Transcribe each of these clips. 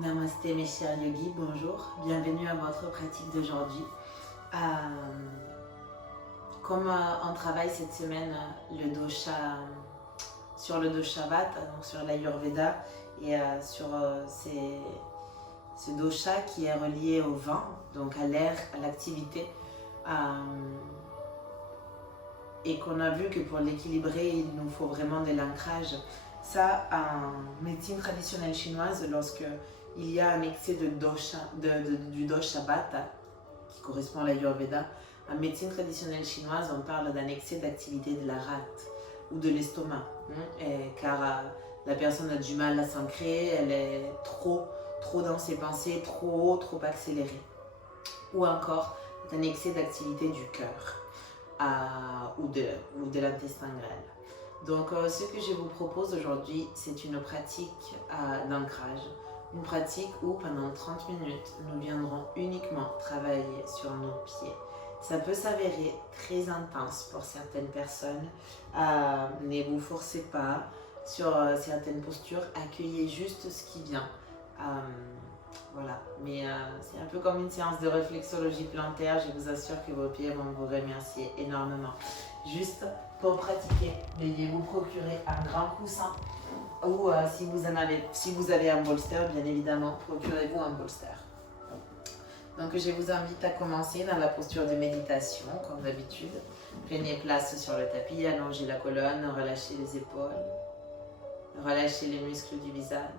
Namasté mes chers yogis, bonjour, bienvenue à votre pratique d'aujourd'hui. Comme on travaille cette semaine le dosha, sur le dosha Vata, donc sur l'Ayurveda, et sur ce dosha qui est relié au vent, donc à l'air, à l'activité, et qu'on a vu que pour l'équilibrer, il nous faut vraiment de l'ancrage. Ça, en médecine traditionnelle chinoise, lorsque il y a un excès de dosha, du dosha Vata, qui correspond à l'Ayurveda, en médecine traditionnelle chinoise, on parle d'un excès d'activité de la rate ou de l'estomac, car la personne a du mal à s'ancrer, elle est trop dans ses pensées, trop haut, trop accélérée. Ou encore d'un excès d'activité du cœur ou de l'intestin grêle. Donc ce que je vous propose aujourd'hui, c'est une pratique d'ancrage. Une pratique où pendant 30 minutes, nous viendrons uniquement travailler sur nos pieds. Ça peut s'avérer très intense pour certaines personnes. Ne vous forcez pas sur certaines postures. Accueillez juste ce qui vient. Voilà. Mais c'est un peu comme une séance de réflexologie plantaire. Je vous assure que vos pieds vont vous remercier énormément. Juste pour pratiquer, veuillez vous procurer un grand coussin. Ou si vous avez un bolster, bien évidemment, procurez-vous un bolster. Donc je vous invite à commencer dans la posture de méditation, comme d'habitude. Prenez place sur le tapis, allongez la colonne, relâchez les épaules, relâchez les muscles du visage.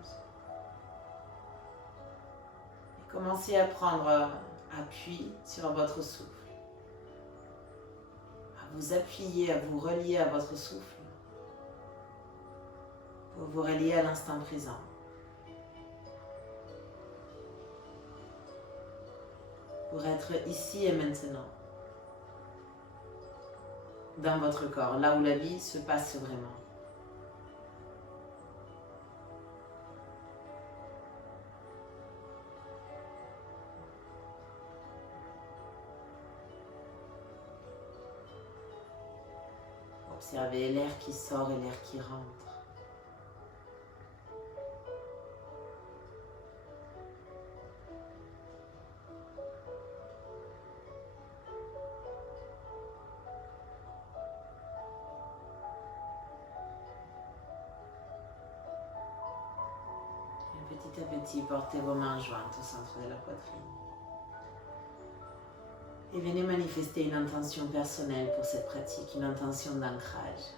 Et commencez à prendre appui sur votre souffle. À vous appuyer, à vous relier à votre souffle. Pour vous relier à l'instant présent. Pour être ici et maintenant. Dans votre corps, là où la vie se passe vraiment. Observez l'air qui sort et l'air qui rentre. Petit à petit, portez vos mains jointes au centre de la poitrine. Et venez manifester une intention personnelle pour cette pratique, une intention d'ancrage.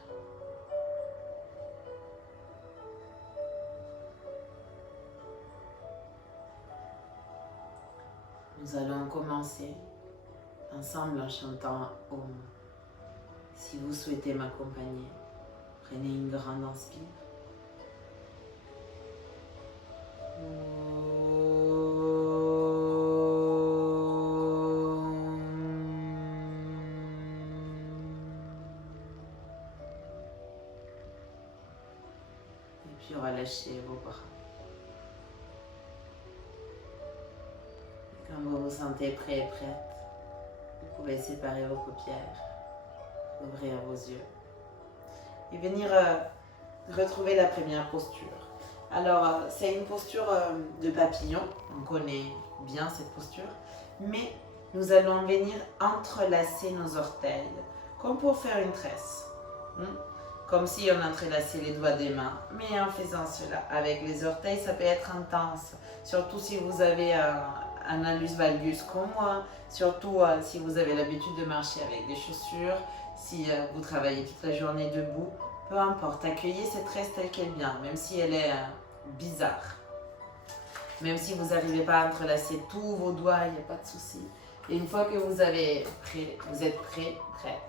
Nous allons commencer ensemble en chantant Om. Si vous souhaitez m'accompagner, prenez une grande inspire. Et puis relâchez vos bras. Et quand vous vous sentez prêt et prête, vous pouvez séparer vos paupières, ouvrir vos yeux et venir retrouver la première posture. Alors, c'est une posture de papillon, on connaît bien cette posture, mais nous allons venir entrelacer nos orteils, comme pour faire une tresse. Comme si on entrelaçait les doigts des mains, mais en faisant cela avec les orteils, ça peut être intense, surtout si vous avez un hallux valgus comme moi, surtout si vous avez l'habitude de marcher avec des chaussures, si vous travaillez toute la journée debout, peu importe, accueillez cette tresse telle qu'elle vient, même si elle est bizarre. Même si vous n'arrivez pas à entrelacer tous vos doigts, il n'y a pas de souci. Et une fois que vous êtes prêt, prête,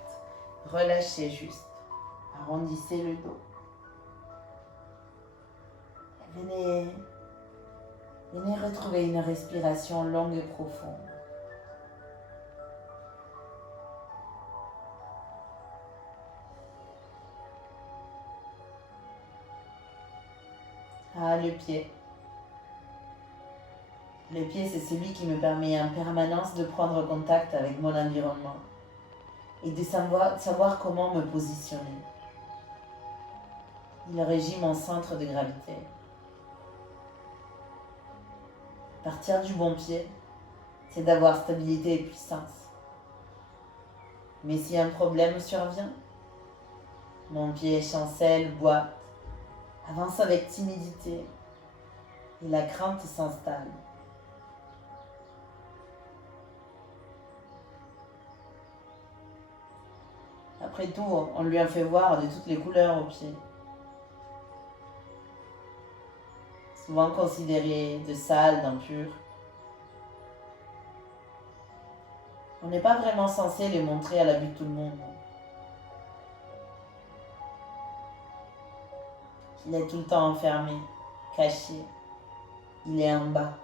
relâchez juste. Arrondissez le dos. Venez retrouver une respiration longue et profonde. Le pied. Le pied, c'est celui qui me permet en permanence de prendre contact avec mon environnement et de savoir comment me positionner. Il régit mon centre de gravité. Partir du bon pied, c'est d'avoir stabilité et puissance. Mais si un problème survient, mon pied chancelle, boite, avance avec timidité et la crainte s'installe. Après tout, on lui a fait voir de toutes les couleurs au pied. Souvent considéré de sale, d'impur. On n'est pas vraiment censé les montrer à la vue de tout le monde. Il est tout le temps enfermé, caché. Il est en bas.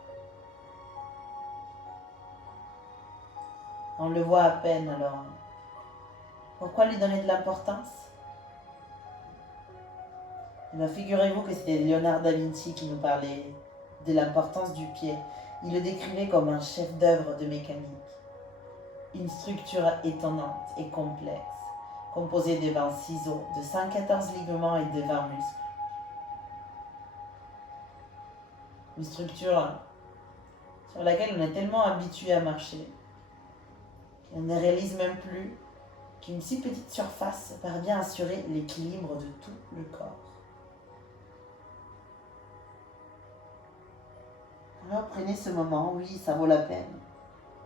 On le voit à peine alors. Pourquoi lui donner de l'importance? Figurez-vous que c'était Léonard da Vinci qui nous parlait de l'importance du pied. Il le décrivait comme un chef-d'œuvre de mécanique. Une structure étonnante et complexe, composée de 20 ciseaux, de 114 ligaments et de 20 muscles. Une structure sur laquelle on est tellement habitué à marcher qu'on ne réalise même plus qu'une si petite surface parvient à assurer l'équilibre de tout le corps. Alors prenez ce moment, oui, ça vaut la peine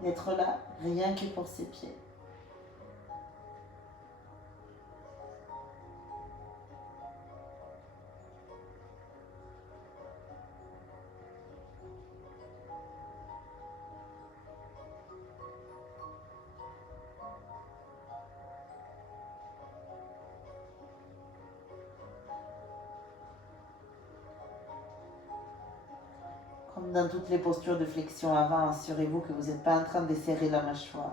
d'être là, rien que pour ses pieds. Comme dans toutes les postures de flexion avant, assurez-vous que vous n'êtes pas en train de serrer la mâchoire.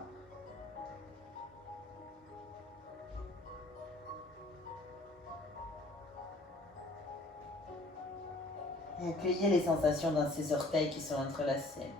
Et accueillez les sensations dans ces orteils qui sont entrelacés.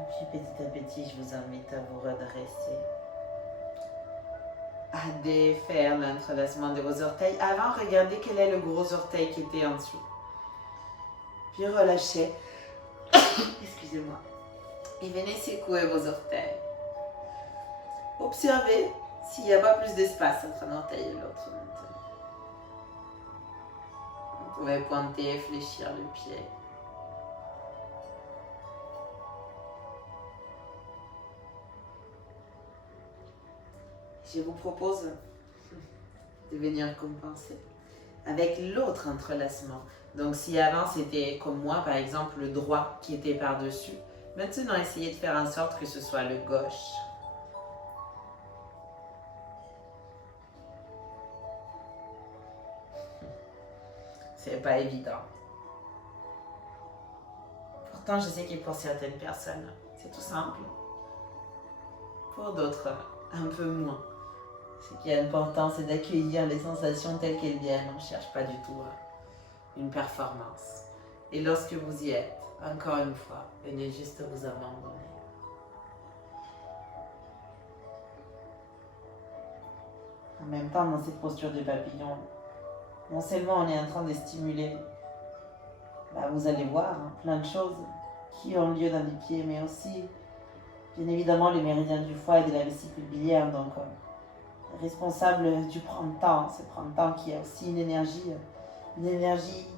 Et puis petit à petit, je vous invite à vous redresser. À défaire l'entrelacement de vos orteils. Avant, regardez quel est le gros orteil qui était en dessous. Puis relâchez. Excusez-moi. Et venez secouer vos orteils. Observez s'il n'y a pas plus d'espace entre un orteil et l'autre maintenant. Vous pouvez pointer et fléchir le pied. Je vous propose de venir compenser avec l'autre entrelacement. Donc si avant c'était comme moi par exemple le droit qui était par-dessus, maintenant essayez de faire en sorte que ce soit le gauche. C'est pas évident. Pourtant je sais que pour certaines personnes c'est tout simple. Pour d'autres un peu moins. Ce qui est important, c'est d'accueillir les sensations telles qu'elles viennent. On ne cherche pas du tout une performance. Et lorsque vous y êtes, encore une fois, venez juste vous abandonner. En même temps, dans cette posture de papillon, non seulement on est en train de stimuler, vous allez voir, plein de choses qui ont lieu dans les pieds, mais aussi, bien évidemment, les méridiens du foie et de la vésicule biliaire. Donc, responsable du printemps, ce printemps qui a aussi une énergie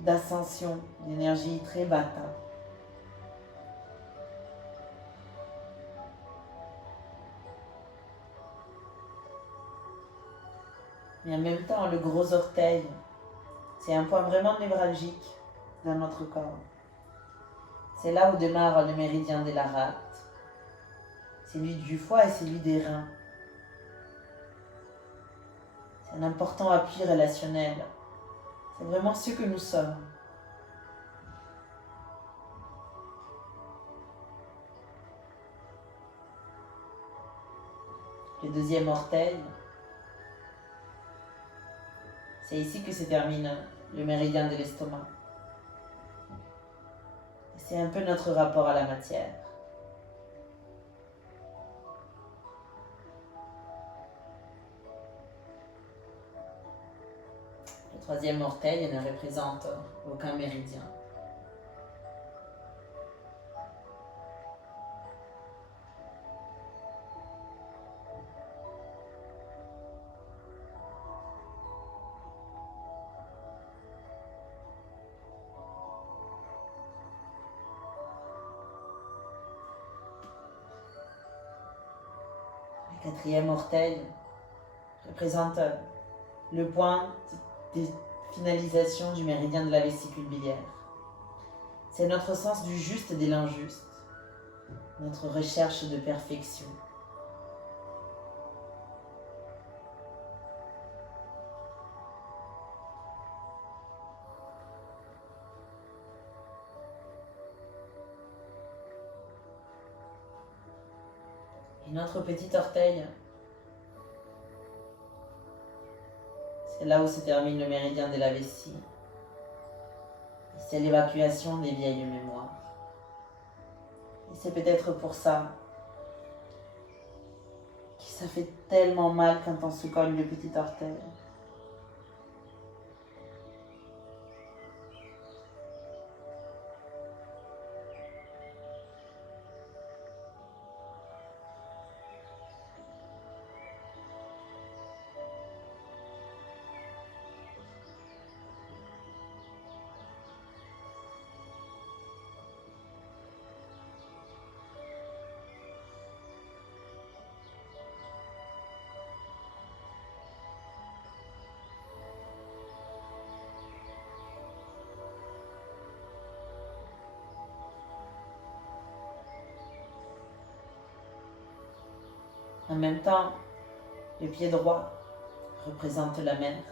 d'ascension, une énergie très bata. Mais en même temps, le gros orteil, c'est un point vraiment névralgique dans notre corps. C'est là où démarre le méridien de la rate. C'est celui du foie et celui des reins. C'est un important appui relationnel. C'est vraiment ce que nous sommes. Le deuxième orteil, c'est ici que se termine le méridien de l'estomac. C'est un peu notre rapport à la matière. Le troisième orteil ne représente aucun méridien. Le quatrième orteil représente le point de finalisation du méridien de la vésicule biliaire. C'est notre sens du juste et de l'injuste, notre recherche de perfection. Et notre petit orteil, c'est là où se termine le méridien de la vessie. C'est l'évacuation des vieilles mémoires. Et c'est peut-être pour ça que ça fait tellement mal quand on se cogne le petit orteil. En même temps, le pied droit représente la mère.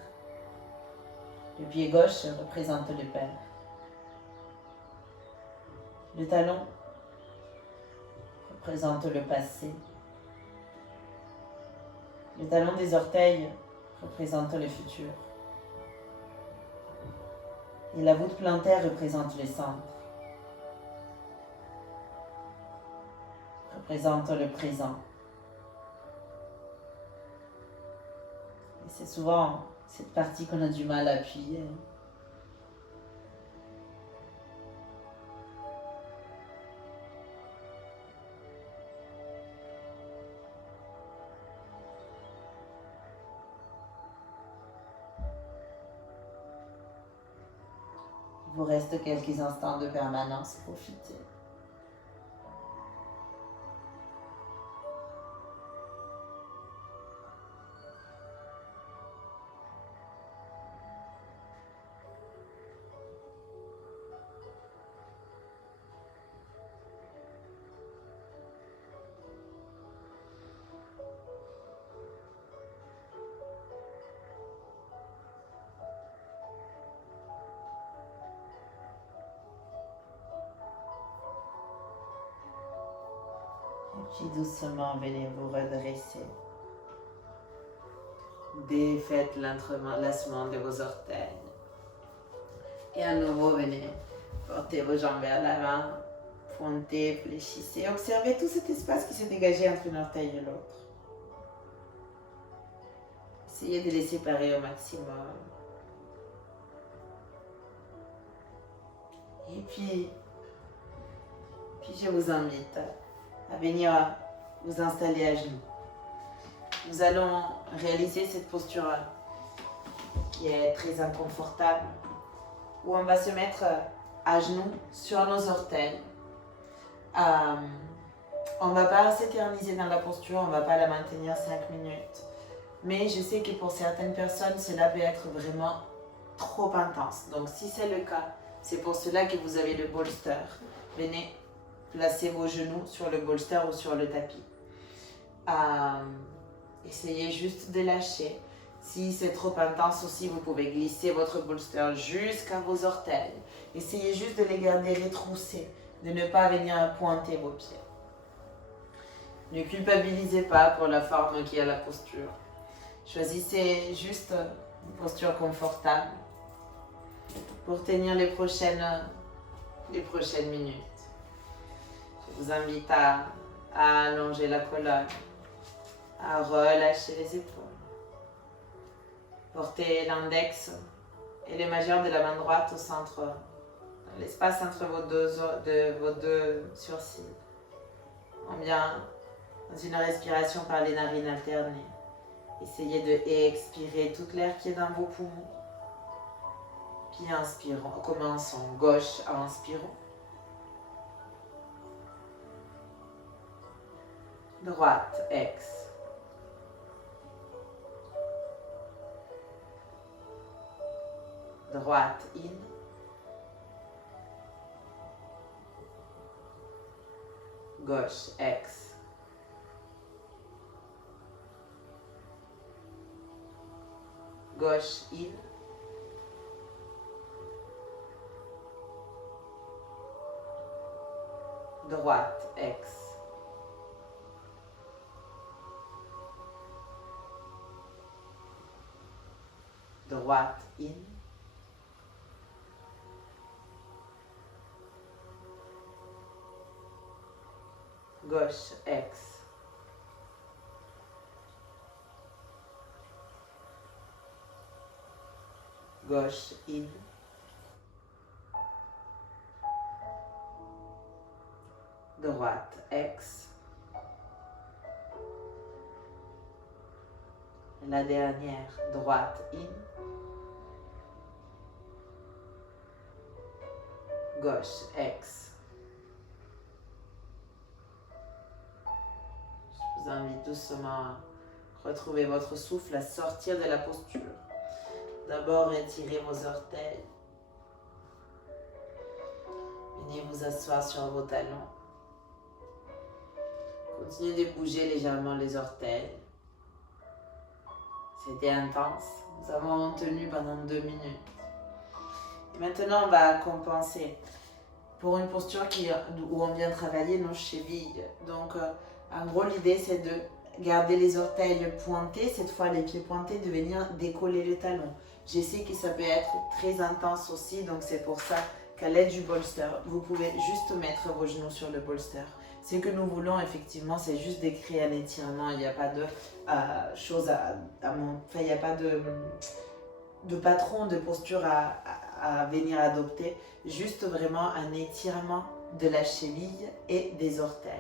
Le pied gauche représente le père. Le talon représente le passé. Le talon des orteils représente le futur. Et la voûte plantaire représente le centre. Représente le présent. Et c'est souvent cette partie qu'on a du mal à appuyer. Il vous reste quelques instants de permanence, profitez. Et puis doucement, venez vous redresser. défaites l'entrelacement de vos orteils. Et à nouveau, venez porter vos jambes vers l'avant, pointez, fléchissez. Observez tout cet espace qui s'est dégagé entre une orteil et l'autre. Essayez de les séparer au maximum. Et puis je vous invite à venir vous installer à genoux. Nous allons réaliser cette posture qui est très inconfortable, où on va se mettre à genoux sur nos orteils. On ne va pas s'éterniser dans la posture, on ne va pas la maintenir 5 minutes. Mais je sais que pour certaines personnes, cela peut être vraiment trop intense. Donc si c'est le cas, c'est pour cela que vous avez le bolster. Venez placer vos genoux sur le bolster ou sur le tapis. Essayez juste de lâcher. Si c'est trop intense aussi, vous pouvez glisser votre bolster jusqu'à vos orteils. Essayez juste de les garder retroussés, de ne pas venir pointer vos pieds. Ne culpabilisez pas pour la forme qui est la posture. Choisissez juste une posture confortable pour tenir les prochaines minutes. Je vous invite à allonger la colonne, à relâcher les épaules. Portez l'index et le majeur de la main droite au centre, dans l'espace entre vos deux sourcils. On vient dans une respiration par les narines alternées. Essayez de expirer toute l'air qui est dans vos poumons. Puis inspirons, commençons gauche en inspirant. Droite, ex. Droite, in. Gauche, ex. Gauche, in. Droite, ex. Droite, in. Gauche, ex. Gauche, in. Droite, ex. La dernière, droite, in. Gauche, ex. Je vous invite doucement à retrouver votre souffle, à sortir de la posture. D'abord, retirez vos orteils. Venez vous asseoir sur vos talons. Continuez de bouger légèrement les orteils. C'était intense. Nous avons tenu pendant 2 minutes. Et maintenant, on va compenser pour une posture où on vient travailler nos chevilles. Donc, en gros, l'idée, c'est de garder les orteils pointés, cette fois les pieds pointés, de venir décoller le talon. Je sais que ça peut être très intense aussi, donc c'est pour ça qu'à l'aide du bolster, vous pouvez juste mettre vos genoux sur le bolster. Ce que nous voulons effectivement, c'est juste de créer un étirement. Il n'y a pas de chose il n'y a pas de patron de posture à venir adopter. Juste vraiment un étirement de la cheville et des orteils.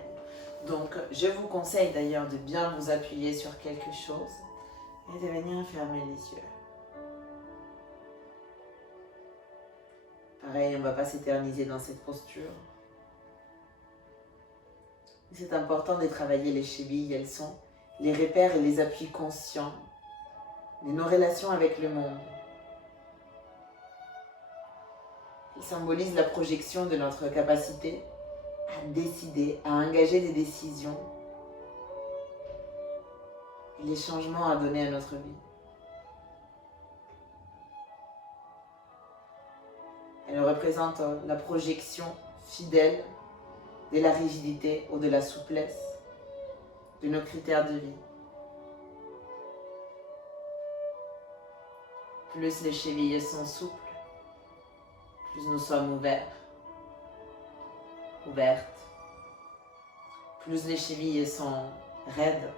Donc, je vous conseille d'ailleurs de bien vous appuyer sur quelque chose et de venir fermer les yeux. Pareil, on ne va pas s'éterniser dans cette posture. C'est important de travailler les chevilles, elles sont les repères et les appuis conscients de nos relations avec le monde. Elles symbolisent la projection de notre capacité à décider, à engager des décisions et les changements à donner à notre vie. Elle représente la projection fidèle de la rigidité ou de la souplesse de nos critères de vie. plus les chevilles sont souples, plus nous sommes ouvertes. Plus les chevilles sont raides,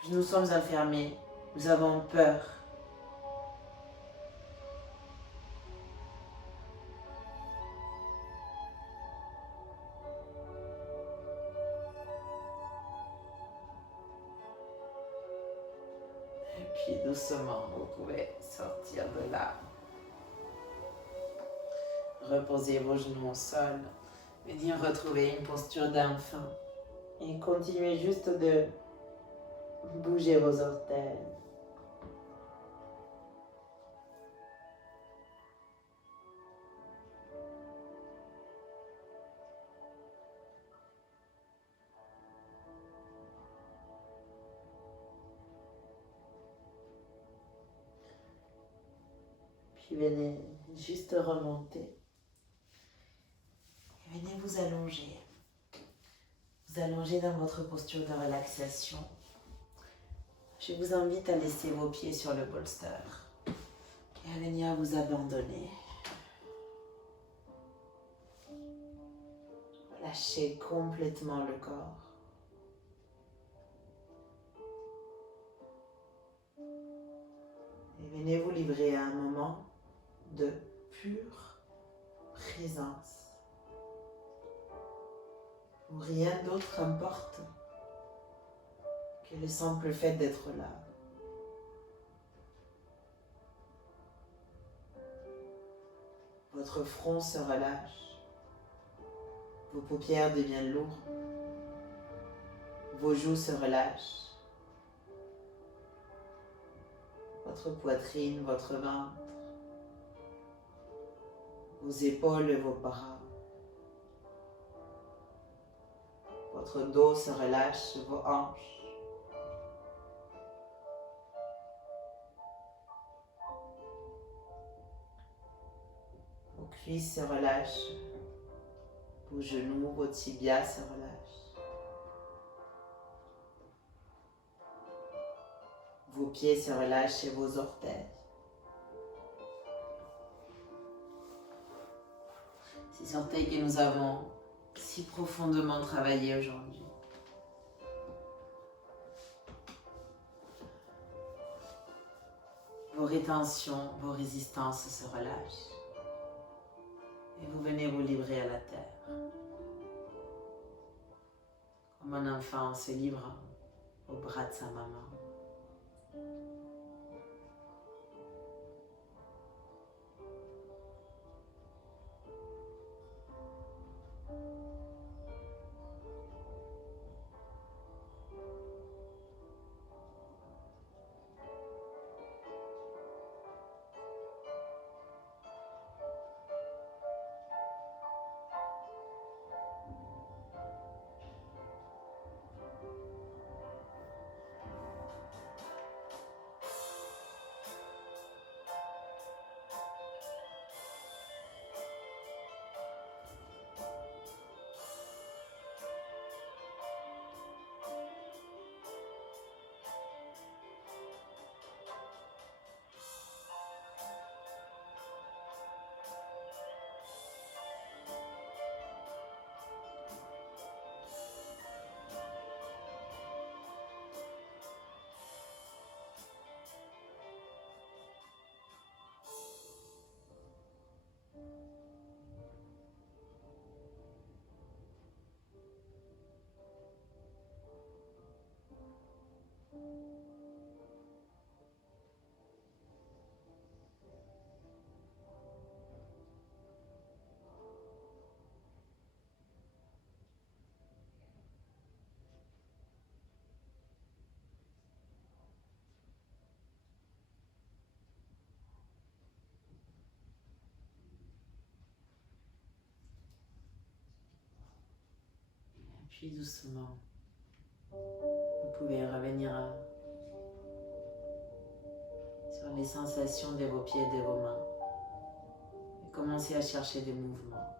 plus nous sommes enfermés, nous avons peur. Et puis doucement, vous pouvez sortir de là. Reposez vos genoux au sol. Venir retrouver une posture d'enfant. Et continuez juste de bouger vos orteils. Puis venez juste remonter. Et venez vous allonger. Vous allonger dans votre posture de relaxation. Je vous invite à laisser vos pieds sur le bolster et à venir vous abandonner. Lâchez complètement le corps. Et venez vous livrer à un moment de pure présence. Où rien d'autre importe que le simple fait d'être là. Votre front se relâche, vos paupières deviennent lourdes, vos joues se relâchent, votre poitrine, votre ventre, vos épaules et vos bras. Votre dos se relâche, vos hanches. Vos cuisses se relâchent, vos genoux, vos tibias se relâchent. Vos pieds se relâchent et vos orteils. Ces orteils que nous avons si profondément travaillés aujourd'hui. Vos rétentions, vos résistances se relâchent. Et vous venez vous livrer à la terre. Comme un enfant se livre au bras de sa maman. Puis doucement, vous pouvez revenir sur les sensations de vos pieds et de vos mains et commencer à chercher des mouvements.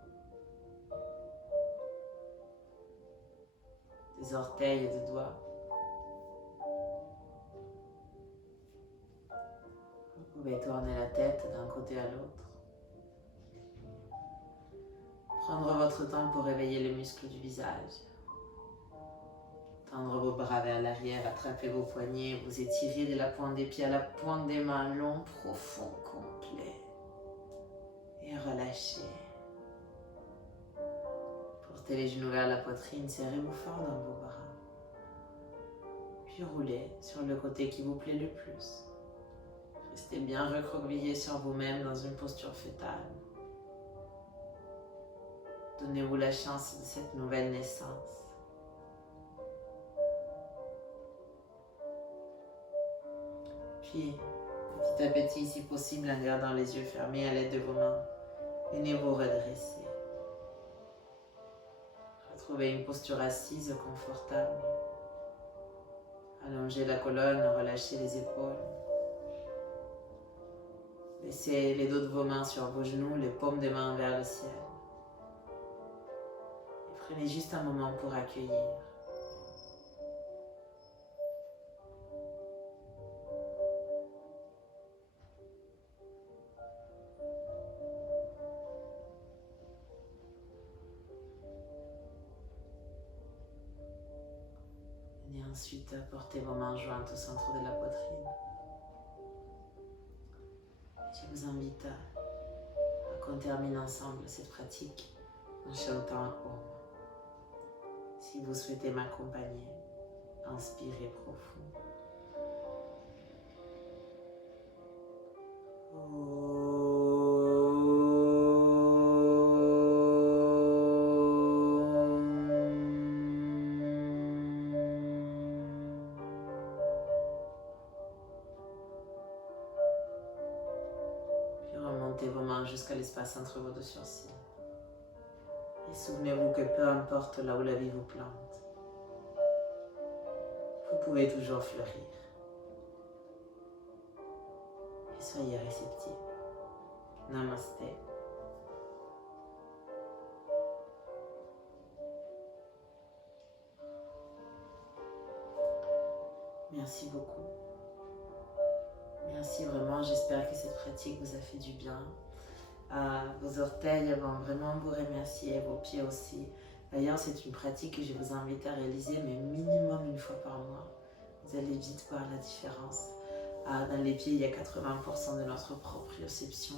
Des orteils et des doigts. pouvez tourner la tête d'un côté à l'autre. Prendre votre temps pour réveiller les muscles du visage. Tendre vos bras vers l'arrière, attraper vos poignets, vous étirer de la pointe des pieds à la pointe des mains, long, profond, complet. Et relâchez. Portez les genoux vers la poitrine, serrez-vous fort dans vos bras. Puis roulez sur le côté qui vous plaît le plus. Restez bien recroquevillé sur vous-même dans une posture fœtale. Donnez-vous la chance de cette nouvelle naissance. Puis, petit à petit, si possible, en gardant les yeux fermés à l'aide de vos mains, venez vous redresser. Retrouvez une posture assise confortable. Allongez la colonne, relâchez les épaules. Laissez les dos de vos mains sur vos genoux, les paumes des mains vers le ciel. Et prenez juste un moment pour accueillir. Et ensuite, portez vos mains jointes au centre de la poitrine. Je vous invite qu'on termine ensemble cette pratique en chantant Om. Si vous souhaitez m'accompagner, inspirez profond. Remontez vos mains jusqu'à l'espace entre vos deux sourcils. Et souvenez-vous que peu importe là où la vie vous plante, vous pouvez toujours fleurir. Et soyez réceptifs. Namasté. Merci beaucoup. Merci vraiment, j'espère que cette pratique vous a fait du bien. Vos orteils vont vraiment vous remercier, vos pieds aussi. D'ailleurs, c'est une pratique que je vous invite à réaliser, mais minimum une fois par mois. Vous allez vite voir la différence. Dans les pieds, il y a 80% de notre proprioception.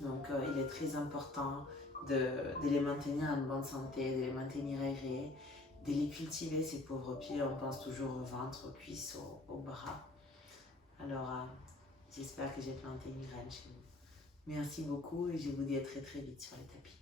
Donc, il est très important de les maintenir en bonne santé, de les maintenir aérés, de les cultiver, ces pauvres pieds. On pense toujours au ventre, aux cuisses, aux bras. Alors, j'espère que j'ai planté une graine chez vous. Merci beaucoup et je vous dis à très très vite sur les tapis.